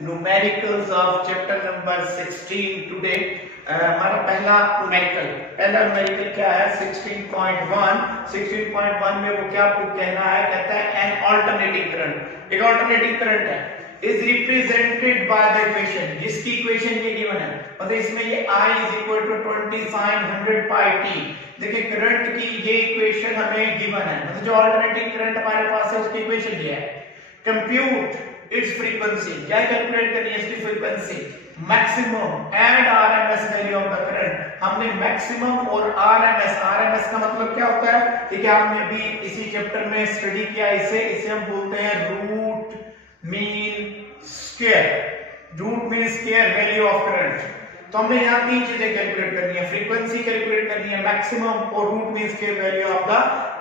numericals of chapter number 16 today. हमारा पहला numerical क्या है 16.1 में वो क्या कहना है, कहता है एन अल्टरनेटिंग करंट, एक अल्टरनेटिंग करंट है is represented by the equation, जिसकी इक्वेशन ये गिवन है, मतलब इसमें ये I = 20 sin 100 pi t। देखिए करंट की ये इक्वेशन हमें गिवन है, मतलब जो अल्टरनेटिंग करंट हमारे पास है उसकी इक्वेशन ये है। कंप्यूट इट्स फ्रीक्वेंसी, क्या कैलकुलेट करनी है इसकी frequency, maximum and RMS value of the current. हमने मैक्सिमम और आरएमएस का मतलब क्या होता है, ठीक है, हमने अभी इसी चैप्टर में स्टडी किया, इसे हम बोलते हैं root mean square value of current. तो हमने यहाँ तीन चीजें कैलकुलेट करनी है, फ्रीक्वेंसी कैलकुलेट करनी है, मैक्सिमम और root mean square value of the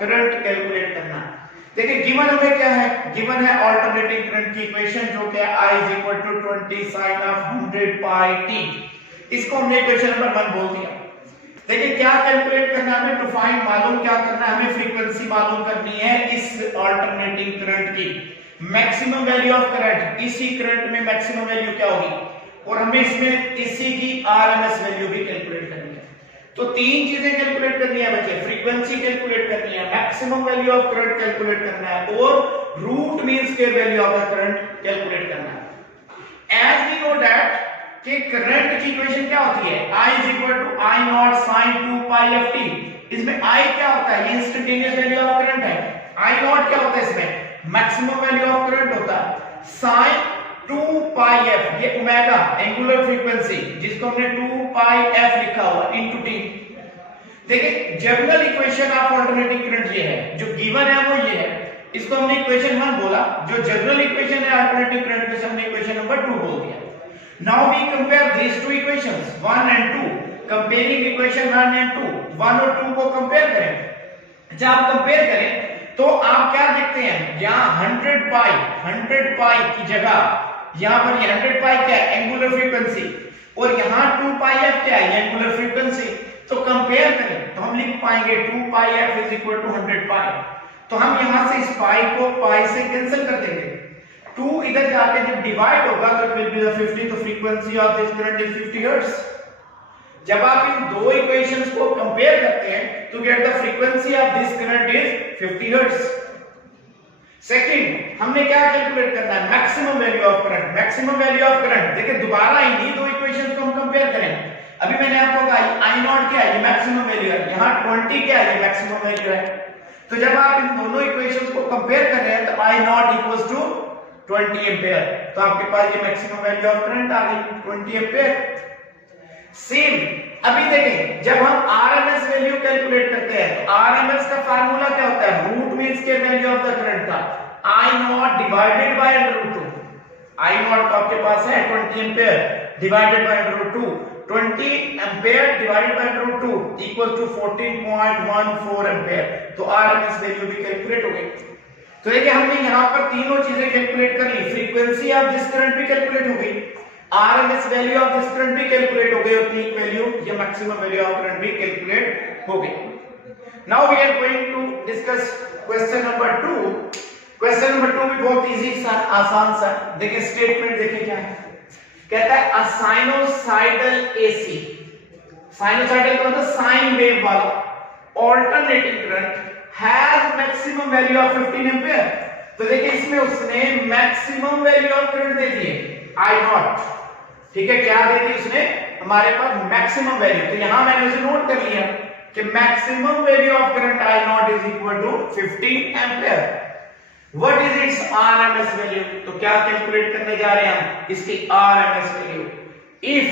current calculate करना है। देखिए गिवन हमें क्या है, गिवन है अल्टरनेटिंग करंट की इक्वेशन जो कि I = 20 sin 100 pi t। इसको हमने इक्वेशन नंबर 1 बोल दिया। देखिए क्या कैलकुलेट करना है हमें, टू फाइंड मालूम क्या करना है हमें, फ्रीक्वेंसी मालूम करनी है इस अल्टरनेटिंग करंट की, मैक्सिमम वैल्यू ऑफ करंट, इसी करंट में मैक्सिमम वैल्यू क्या होगी, और हमें इसमें इसी की आरएमएस वैल्यू भी कैलकुलेट करनी है। तो तीन चीजें कैलकुलेट करनी है बच्चे, फ्रीक्वेंसी कैलकुलेट करनी है, maximum value of current calculate करना है और root mean square value of the current calculate करना है। एज वी नो दैट कि करंट की इक्वेशन क्या होती है, I = I0 sin 2 pi f t। इसमें I क्या होता है, ये इंस्टेंटेनियस वैल्यू ऑफ करंट है, I0 क्या होता है इसमें मैक्सिमम वैल्यू ऑफ करंट होता है, sin 2 pi f ये ओमेगा एंगुलर फ्रीक्वेंसी जिसको हमने 2 pi f लिखा हुआ इनटू t। देखिए general equation of alternating current ये है, जो गिवन है वो ये है, इसको हमने इक्वेशन 1 बोला, जो जनरल इक्वेशन है अल्टरनेटिंग करंट की हमने इक्वेशन नंबर 2 बोल दिया। Now we compare these two equations 1 and 2, comparing equation 1 and 2, 1 और 2 को कंपेयर करें। जब आप कंपेयर करें तो आप क्या देखते हैं, यहाँ 100 पाई की जगह यहाँ पर ये 100 पाई क्या है एंगुलर फ्रीक्वेंसी, और यहाँ 2 पाई f क्या है एंगुलर फ्रीक्वेंसी। तो कंपेयर करें तो हम लिख पाएंगे 2 पाई f = 100 पाई। तो हम यहाँ से इस पाई को पाई से कैंसिल कर देंगे, 2 इधर जाके जब डिवाइड होगा तो इट विल बी 50, तो frequency of this current is 50 hertz. जब आप इन दो इक्वेशंस को कंपेयर करते हैं तो get the frequency of this current is 50 hertz. Second हमने क्या कैलकुलेट करना है, maximum value of current, maximum value of current. देखिए दोबारा इन्हीं दो इक्वेशंस को हम कंपेयर करें, अभी मैंने आपको कहा I0 क्या है, ये मैक्सिमम वैल्यू है, यहाँ 20 क्या है, ये मैक्सिमम वैल्यू है। तो जब आप इन दोनों इक्वेशंस को कंपेयर कर रहे हैं तो I0 = 20 एम्पीयर, तो आपके पास ये मैक्सिमम वैल्यू ऑफ करंट आ गई 20 एम्पीयर। सेम अभी देखें जब हम आरएमएस वैल्यू कैलकुलेट करते हैं तो आरएमएस का फार्मूला क्या होता है, root mean square value of the current का I0 डिवाइडेड बाय √2। I0 का आपके पास है 20 ampere divided by √2, 20 ampere divided by √2 = 14.14 ampere. तो आरएमएस वैल्यू भी कैलकुलेट हो गई। तो देखिए हमने यहाँ पर तीनों चीजें कैलकुलेट कर ली, फ्रीक्वेंसी ऑफ दिस करंट भी कैलकुलेट हो गई, RMS value of this current भी कैलकुलेट हो गई और पीक वैल्यू या मैक्सिमम वैल्यू ऑफ करंट भी कैलकुलेट हो गई। Now we are going to discuss question number 2। Question number 2 भी बहुत इजी आसान सा। देखिए स्टेटमेंट देखिए क्या है, कहता है अ साइनोसाइडल एसी, साइनोसाइडल का मतलब साइन वेव वाला alternating current has maximum value of 15 ampere. तो देखिए इसमें उसने मैक्सिमम वैल्यू ऑफ करंट दे दी है I0, ठीक है, क्या दे दी उसने हमारे पास मैक्सिमम वैल्यू। तो यहां मैंने उसे नोट कर लिया कि maximum value of current I0 = 15 ampere. What is it's RMS value, तो क्या कैलकुलेट करने जा रहे हैं हम, इसकी RMS value. If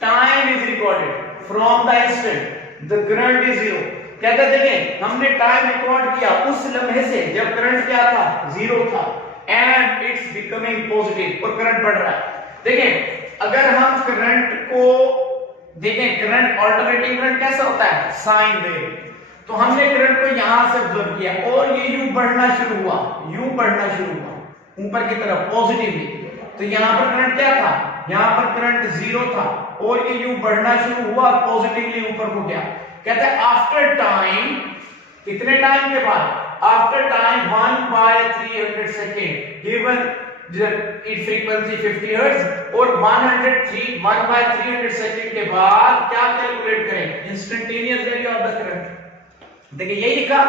time is recorded from the instant the current is 0, कहते देखिए हमने टाइम रिकॉर्ड किया उस लम्हे से जब करंट क्या था 0 था, एंड इट्स बिकमिंग पॉजिटिव और करंट बढ़ रहा है। देखिए अगर हम करंट को देखें, करंट अल्टरनेटिंग करंट कैसा होता है साइन वेव, तो हमने करंट को यहां से ऑब्जर्व किया और ये यूं बढ़ना शुरू हुआ ऊपर की तरफ पॉजिटिवली। तो यहां पर करंट क्या था, यहां पर करंट 0 था और ये यूं बढ़ना शुरू हुआ पॉजिटिवली ऊपर को गया। कहता है आफ्टर टाइम, कितने टाइम के बाद, after time 1/300 second given frequency 50 hertz और 1/300 सेकंड के बाद क्या कैलकुलेट करें, instantaneous value of the current. देखिए यही लिखा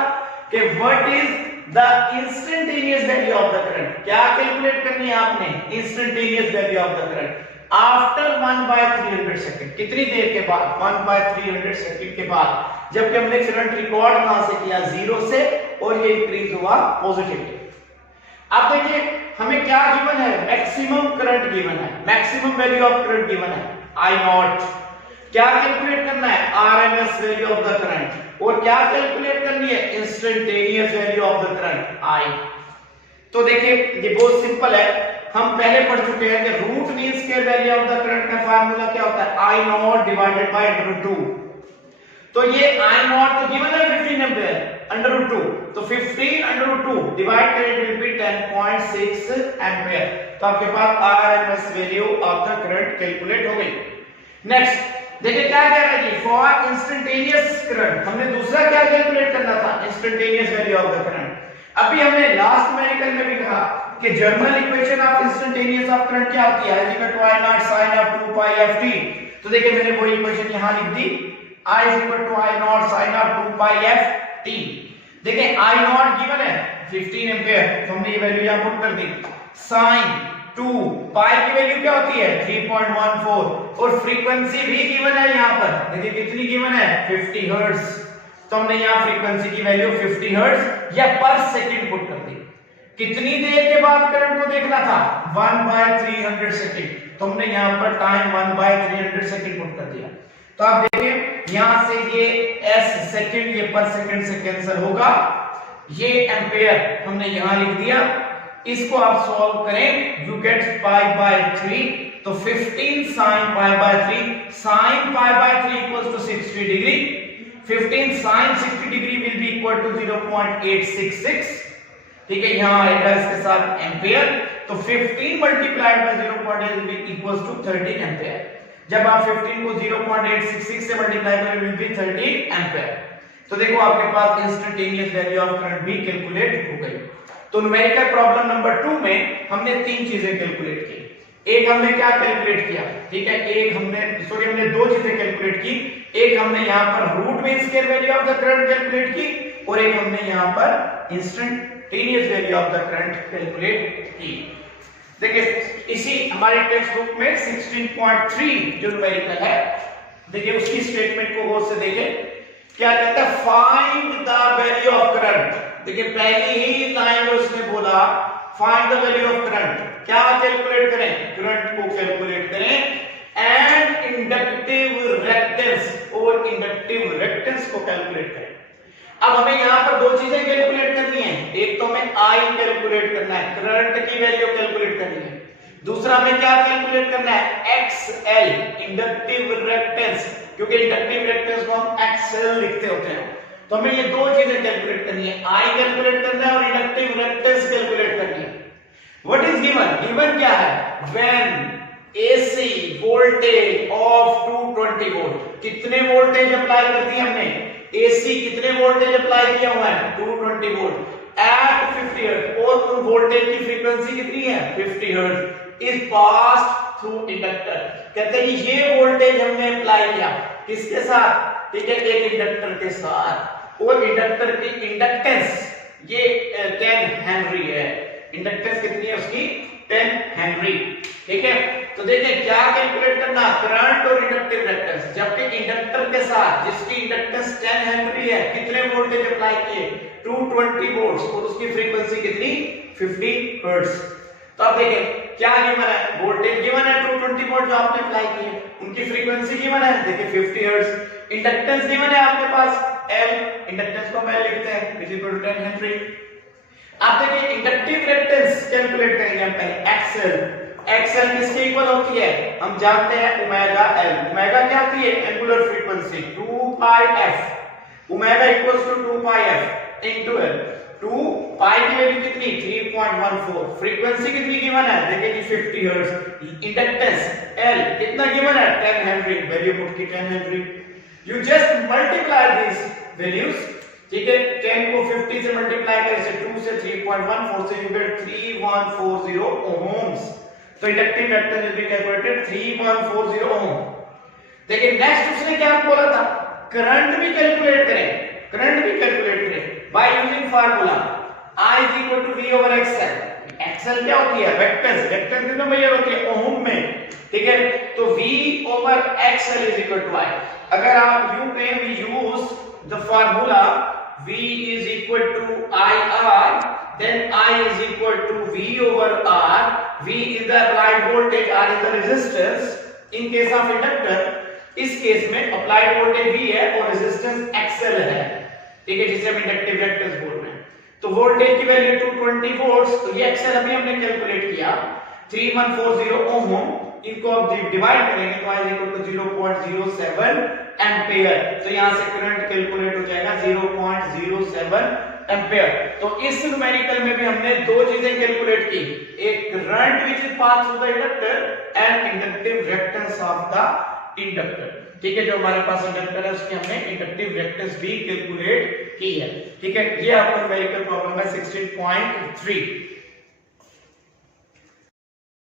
कि what is the instantaneous value of the current, क्या कैलकुलेट करनी है आपने, instantaneous value of the current after 1/300 second, कितनी देर के बाद, 1/300 सेकंड के बाद, जबकि हमने करंट रिकॉर्ड कहां से किया, 0 से, और ये इंक्रीज हुआ पॉजिटिवली। अब देखिए हमें क्या गिवन है, मैक्सिमम करंट गिवन है, maximum value of current given है I0। क्या कैलकुलेट करना है, RMS value of the current, और क्या कैलकुलेट करनी है, instantaneous value of the current I। तो देखिए ये बहुत सिंपल है, हम पहले पढ़ चुके हैं कि root mean square value of the current का फार्मूला क्या होता है, I0 डिवाइडेड बाय √2। तो ये I0 तो गिवन है 15 एम्पीयर, √2, तो 15 √2 डिवाइड करें विल बी 10.6 एम्पीयर। तो आपके पास RMS value of the current calculate हो गई। नेक्स्ट देखिए क्या कह रहा है जी, फॉर इंस्टेंटेनियस करंट, हमने दूसरा क्या कैलकुलेट करना था, instantaneous value of the current. अभी हमने लास्ट न्यूमेरिकल में भी कहा कि general equation of instantaneous of current क्या होती है, I0 sin of 2 pi ft। तो देखिए मैंने वो इक्वेशन यहां लिख दी, I I0 sin of 2 pi ft। देखिए I0 गिवन है 15 एम्पीयर, तो हमने ये वैल्यू यहां पुट कर दी, sin 2 pi की वैल्यू क्या होती है 3.14, और फ्रीक्वेंसी भी गिवन है यहां पर, देखिए कितनी गिवन है 50 हर्ट्ज। तो हमने यहां फ्रीक्वेंसी की वैल्यू 50 हर्ट्ज या पर सेकंड पुट कर दी। कितनी देर के बाद करंट को देखना था, 1/300 सेकंड, तो हमने यहां पर टाइम 1/300 सेकंड पुट कर दिया। तो आप देखिए यहां से ये s सेकंड, ये पर सेकंड से कैंसिल होगा, ये एम्पीयर हमने यहां लिख दिया। इसको आप सॉल्व करें, यू गेट π/3, तो 15 sin π/3, sin π/3 equals to 60 degree, 15 sin 60 degree will be equal to 0.866। ठीक है, यहां आएगा इसके साथ एम्पीयर, तो 15 multiplied by 0.8 will be equals to 13 ampere. जब आप 15 को 0.866 से मल्टीप्लाई करें विल बी 13 एम्पीयर। तो देखो आपके पास इंस्टेंटेनियस वैल्यू ऑफ करंट भी कैलकुलेट हो गई। तो न्यूमेरिकल प्रॉब्लम नंबर 2 में हमने तीन चीजें कैलकुलेट की। एक हमने क्या कैलकुलेट किया, ठीक है, हमने दो चीजें कैलकुलेट की। एक हमने यहां पर root mean square value of the current calculate की, और एक हमने यहां पर instantaneous value of the current calculate की। देखिए इसी हमारे टेक्स्ट बुक में 16.3 जो न्यूमेरिकल है, देखिए उसकी स्टेटमेंट को गौर से देखें, क्या कहता है, find the value of current. देखिए पहली ही लाइन में उसने बोला find the value of current, क्या कैलकुलेट करें, करंट को कैलकुलेट करें, एंड इंडक्टिव रिएक्टेंस, और इंडक्टिव रिएक्टेंस को कैलकुलेट करें। अब हमें यहां पर दो चीजें कैलकुलेट करनी है, एक तो हमें I कैलकुलेट करना है, करंट की वैल्यू कैलकुलेट करनी है, दूसरा हमें क्या कैलकुलेट करना है, XL इंडक्टिव रिएक्टेंस, क्योंकि इंडक्टिव रिएक्टेंस को हम XL लिखते होते हैं। तो हमें ये दो चीजें कैलकुलेट करनी है, I कैलकुलेट करना है और इंडक्टिव रिएक्टेंस कैलकुलेट करनी है। व्हाट इज गिवन, गिवन क्या है, when AC voltage of 220 volt, कितने वोल्टेज अप्लाई कर दी हमने, AC कितने वोल्टेज अप्लाई किया हुआ है 220 वोल्ट एट 50 हर्ट्ज, और उन वोल्टेज की फ्रीक्वेंसी कितनी है 50 hertz, is passed through inductor. कहते हैं ये वोल्टेज हमने अप्लाई किया किसके साथ, ठीक है, एक इंडक्टर के साथ, और इंडक्टर की इंडक्टेंस ये 10 हेनरी है। इंडक्टेंस कितनी है उसकी 10 हेनरी, ठीक है। तो देखिए क्या कैलकुलेट करना, करंट और इंडक्टिव रिएक्टेंस, जबकि इंडक्टर के साथ जिसकी इंडक्टेंस 10 हेनरी है, कितने वोल्टेज अप्लाई किए 220 वोल्ट्स, और उसकी फ्रीक्वेंसी कितनी 50 हर्ट्ज। तो अब देखिए क्या गिवन है, वोल्टेज गिवन है 220 वोल्ट जो आपने अप्लाई किए, उनकी फ्रीक्वेंसी गिवन है देखिए 50 हर्ट्ज, इंडक्टेंस गिवन है आपके पास L, इंडक्टेंस को हम L लिखते हैं which is equal to 10 Henry. आप देखिए इंडक्टिव रिएक्टेंस कैलकुलेट करेंगे हम पहले, XL किसके इक्वल होती है, हम जानते हैं ओमेगा L। ओमेगा क्या होती है, angular frequency 2 pi f, omega equals to 2 pi f into L। 2 pi की वैल्यू कितनी 3.14, फ्रीक्वेंसी कितनी गिवन है देखिए जी 50 हर्ट्ज, इंडक्टेंस L कितना गिवन है 10 हेनरी, वैल्यू पुट की 10 henry. You just multiply this values, ठीक है 10 को 50 से मल्टीप्लाई करें से 2 से 3.1 4 से you get 3140 ohms। तो inductive reactance will be calculated 3140 ohm। देखिए नेक्स्ट उसने क्या बोला था, करंट भी कैलकुलेट करें by using formula I is equal to V over XL। XL क्या होती है, वेक्टर्स में मेजर होती है ओम में, ठीक है। तो V over XL is equal to I। अगर आप यूं कहें we use the formula V is equal to IR, then I is equal to V over R। V is the applied voltage, R is the resistance in case of inductor। इस case में applied voltage V है और resistance XL है, ठीक है, जिसे हम inductive reactance बोल रहे हैं। तो वोल्टेज की वैल्यू 220 वोल्ट्स, तो ये XL अभी हमने कैलकुलेट किया 3140 ओम। इनको अब डिवाइड करेंगे तो I इक्वल टू 0.07 एंपियर। तो यहां से करंट कैलकुलेट हो जाएगा 0.07 एंपियर। तो इस न्यूमेरिकल में भी हमने दो चीजें कैलकुलेट की, एक current which is pass through the inductor and inductive reactance of the inductor, ठीक है। जो हमारे पास इंडक्टर है उसकी हमने इंडक्टिव रिएक्टेंस भी कैलकुलेट की है, ठीक है। ये आपका न्यूमेरिकल प्रॉब्लम है 16.3।